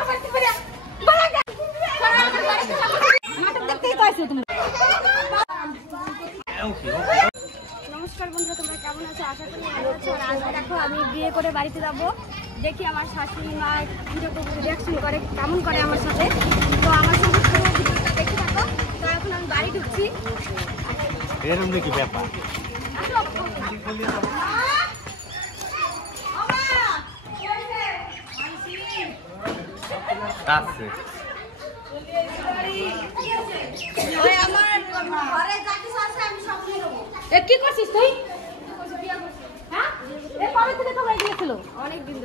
নমস্কার বন্ধুরা, তোমরা কেমন আছো? আশা করি ভালো আছো। আর আজকে দেখো আমি বিয়ে করে বাড়িতে যাবো, দেখি আমার শাশুড়ি মা কিরকম রিয়াকশন করে, কেমন করে আমার সাথে। তো আমার সঙ্গে ভিডিওটা দেখে থাকো। তো এখন আমি বাড়ি ঢুকছি। এরকম দেখি ব্যাপার আছে। কি করছিস তুই? অনেকদিন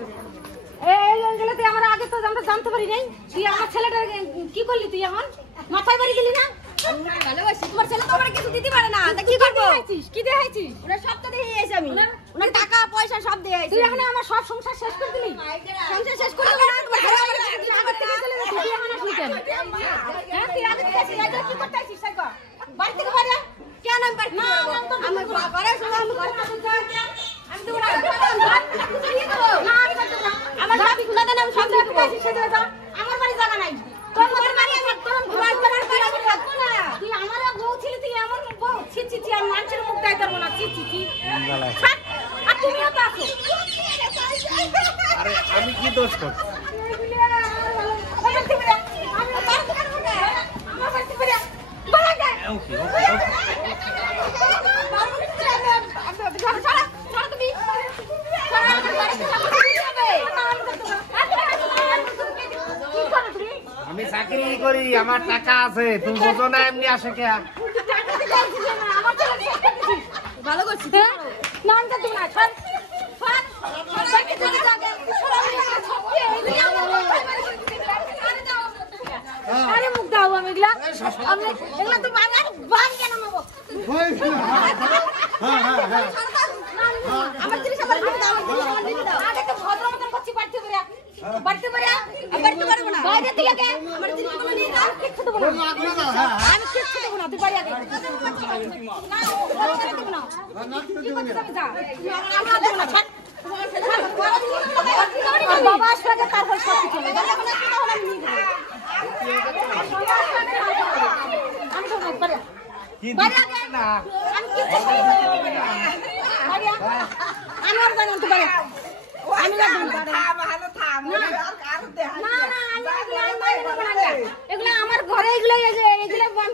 ধরে তুই আমার আগে তো আমরা জানতে পারি নাই। তুই আমার ছেলেটা কি করলি? তুই এখন মাথায় বাড়ি দিলি না? ভালোবাসি তোমার ছেলে তো আমার কিছু দিতে পারে না। কি করবো? কি দেখাইছিস? ওরা সব তো দিয়ে এসে আমি ওনার টাকা পয়সা সব দিয়ে তুই এখন আমার সব সংসার শেষ করে দিলি। সংসার শেষ করে দেবো না। তোমার ঘরে আমার তুই আগে থেকে চলে গেছিস, তুই এখন আসলি কেন? হ্যাঁ তুই আগে থেকে আসিস, কি করতে আসিস? বাড়ি থেকে বাড়ি কেন? আমি বাড়ি না আমার ঘরে শুধু আমি ঘরে কাছে যা আমি তো ওরা না আমি করতে না। আমার সব খুলে দেন, আমি সব দেখতে আসিস সেটা যা। আমার বাড়ি জায়গা নাই। তোর বাড়ি আমি তোর ঘর তোমার বাড়ি আমি থাকবো না। তুই আমার বউ ছিলি, তুই এমন বউ ছি ছি ছি। আমি মানুষের মুখ দেখাতে পারবো না। ছি ছি ছি। আর তুমিও তো আছো। আরে আমি কি দোষ করছি? আমি চাকরি করি, আমার টাকা আছে, তুমি বোঝো না এমনি আসে কে? ভালো করছিস না আনতে তুমি না ছাড় আরে মুখ দাও। আমি এগুলা তো বান কেন নেবো? আমার জিনিস আমার দিতে দাও। আগে তো ভদ্র মতন করছি। বাড়তে পারে বাড়তে পারবো না। বাইরে থেকে আমার জিনিসগুলো নিয়ে যাও। কিচ্ছু দেবো না আমি, কিচ্ছু দেবো না। তুই বাড়ি আগে না দেবো না। কি করছিস? আমি যা আমি দেবো না। ছাড় বাবা আসবে তারপর সব কিছু আমি আমার ঘরে এগুলো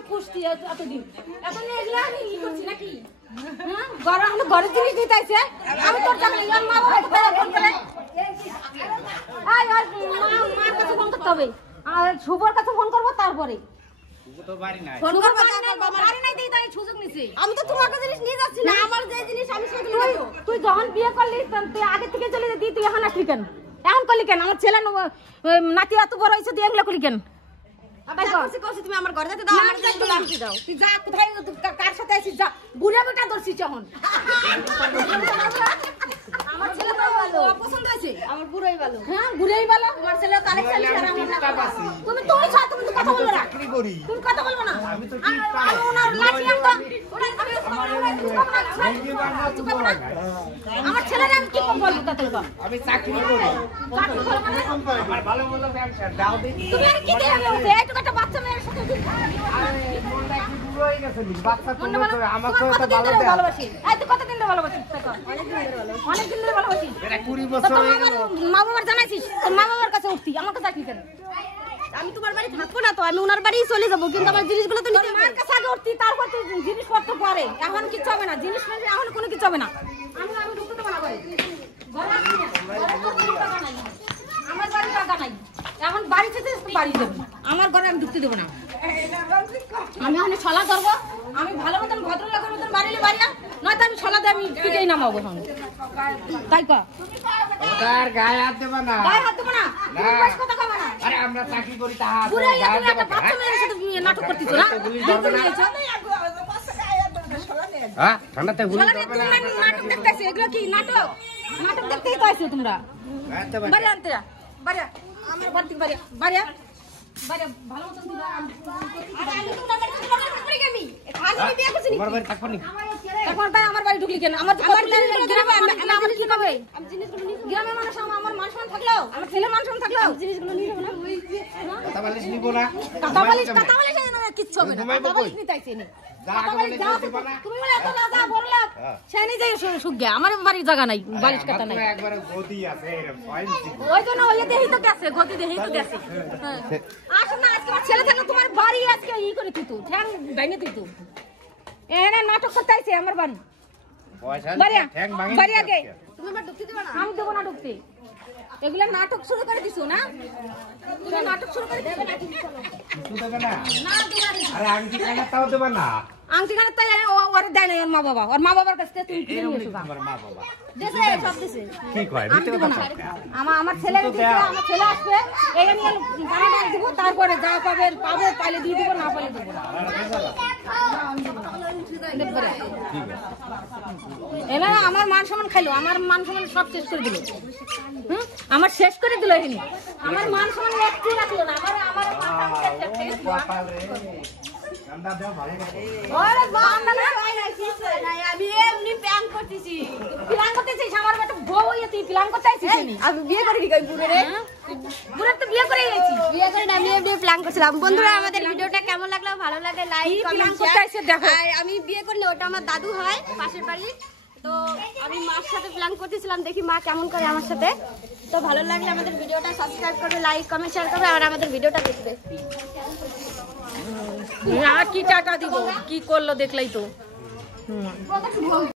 পুষতি এতদিন। এখন এগুলো আমি ই করছি নাকি? ঘরের জিনিস দিতেছে। আমি তোর টাকা মা মার কাছে ফোন করতে হবে, আর শুভর কাছে ফোন করবো। তারপরে আমি তো তোমার জিনিস নিয়ে যাচ্ছি না। আমার যে জিনিস আমি সেগুলো তুই যখন বিয়ে করলি তুই আগে থেকে চলে যেতি। তুই এখন আসলি কেন? এখন করলি কেন? আমার ছেলে নাতি এত বড় হয়েছে, তুই এগুলো করলি কেন? তুমি আমার ঘরে যেতে দাও। তুই যা, কোথায় কার সাথে আসিস যা। বুড়া বেটা ধরছিস এখন। আমার ছেলে তো ভালো পছন্দ হয়েছে। আমার বুড়াই ভালো। হ্যাঁ বুড়াই ভালো। তোমার ছেলে তো আরেক ছেলে আর আমার না। তুমি তো কথা বলবে না। চাকরি করি তুমি কথা বলবে না। আমি তো কি পারি? ওনার লাঠি আমটা আমার ছেলের আমি কি কম বলবো? তা তোর আমি চাকরি করি। আমার ভালো ভালো ব্যবসা দাও দেখি। তুমি আর কি দেবে? এইটুকু একটা বাচ্চা মেয়ের সাথে আরে মনটা কি বুড়ো হয়ে গেছে? বাচ্চা তুমি তো আমাকে তো ভালো ভালোবাসি। এই তো কতদিন ধরে ভালোবাসিস? অনেকদিন ধরে ভালোবাসি। এটা 20 বছর হয়ে গেল। মা বাবার জানাইছিস? তোর মা বাবার কাছে উঠতি, আমার কাছে আসবি কেন? আমি তোমার বাড়ি থাকবো না তো, আমি ওনার বাড়ি চলে যাবো। কিন্তু আমার জিনিসগুলো তো নিতে মার কাছে আগে উঠতি, তারপর তুই জিনিসপত্র পরে। এখন কিচ্ছু হবে না, জিনিস এখন কোনো কিছু হবে না। আমি ঢুকতে দেবো না ঘরে। আমার বাড়ি টাকা নাই। এখন বাড়ি থেকে বাড়ি যাবো। আমার ঘরে আমি ঢুকতে দেবো না। আমি ওখানে ছলা ধরবো। আমি ভালো মতন ভদ্রলোকের মতন বাড়িলে বাড়ি না, নয়তো আমি ছলা দিয়ে আমি পিঠেই নামাবো। তাই তার গায়ে হাত দেব না। গায়ে হাত দেব না? কথা কবে না? আরে আমরা চাকরি করি তা হাত পুরো একটা বাচ্চা মেয়ের সাথে নাটক করতেছ না? হ্যাঁ ঠান্ডাতে গুলি করবে না। নাটক দেখতেছ? এগুলো কি নাটক? নাটক দেখতেই তো আইছো তোমরা। বাড়ি আনতে বাড়ি আমার বাড়ি বাড়ি বাড়ি বাড়ি ভালো মতন দিবা। আরে আমি তো নাম্বার করে গেমি। খালি বিয়ে করছিস? তোমার বাড়ি থাকবো নি? তারপর তাই আমার বাড়ি ঢুকলি কেন? আমার গ্রামে আমি কি কবে? আমি জিনিসগুলো গ্রামে মানুষ আমার মান সম্মান থাকলো আমার ছেলে মান সম্মান থাকলো জিনিসগুলো নিয়ে যাবো না কথা বলিস নিবো না কথা বলিস কিচ্ছু হবে না কথা বলিস নি তাইছে নি তুমি বলে এত রাজা বড় লোক সে নিজেই সুখ গে আমার বাড়ির জায়গা নাই বালিশ কাটা নাই একবারে গদি আছে ওই জন্য ওই দেহি তো গেছে গতি দেহি তো গেছে আসুন না আজকে আমার ছেলে থাকলে তোমার বাড়ি আজকে ই করে তুই তো ঠ্যাং ভেঙে তুই তো এনে নাটক করতে আইছে আমার বাড়ি পয়সা বাড়িয়া ঠ্যাং ভাঙি বাড়ি আগে তুমি আমার ঢুকতে দিবা না আমি দেব না ঢুকতে এগুলা নাটক শুরু করে দিছো না তুমি নাটক শুরু করে দিছো না কিছু দেবে না না দেবা আরে আংটি কাটা তাও দেবে না আংটি কানে তাই ওর দেয় না ওর মা বাবার কাছ থেকে তুমি কিনে নিয়ে এসো তোমার মা বাবা দেশে সব দেশে কি কয় মিথ্যে কথা কয় আমার ছেলে দিছে আমার ছেলে আসবে এইটা নিয়ে গানা দিব তারপরে যা পাবে পাইলে দিয়ে দিব না পাইলে দিব না এলা আমার মান সম্মান খাইলো আমার মান সম্মান সব শেষ করে দিল আমার শেষ করে দিল এখানে আমার মান সম্মান একটু রাখলো না আমার কপাল রে গন্ধা দাও ভালো ওরে বান্দা না আমি এমনি প্ল্যান করতেছি প্ল্যান করতেছিস আমার একটা বউ হইয়া তুই প্ল্যান করতে আইছিস আমি বিয়ে করে দিই বুড়ে রে বুড়া তো বিয়ে করে গেছিস বিয়ে করে আমি এমনি প্ল্যান করছিলাম বন্ধুরা আমাদের ভিডিওটা কেমন লাগলো ভালো লাগে লাইক কমেন্ট করতে আইছে দেখো আর আমি বিয়ে করিনি ওটা আমার দাদু হয় পাশের বাড়ি তো আমি মার সাথে প্ল্যান করতেছিলাম দেখি মা কেমন করে আমার সাথে তো ভালো লাগলে আমাদের ভিডিওটা সাবস্ক্রাইব করবে লাইক কমেন্ট শেয়ার করবে আর আমাদের ভিডিওটা দেখবে আর কি টাকা দিব কি করলো দেখলাই তো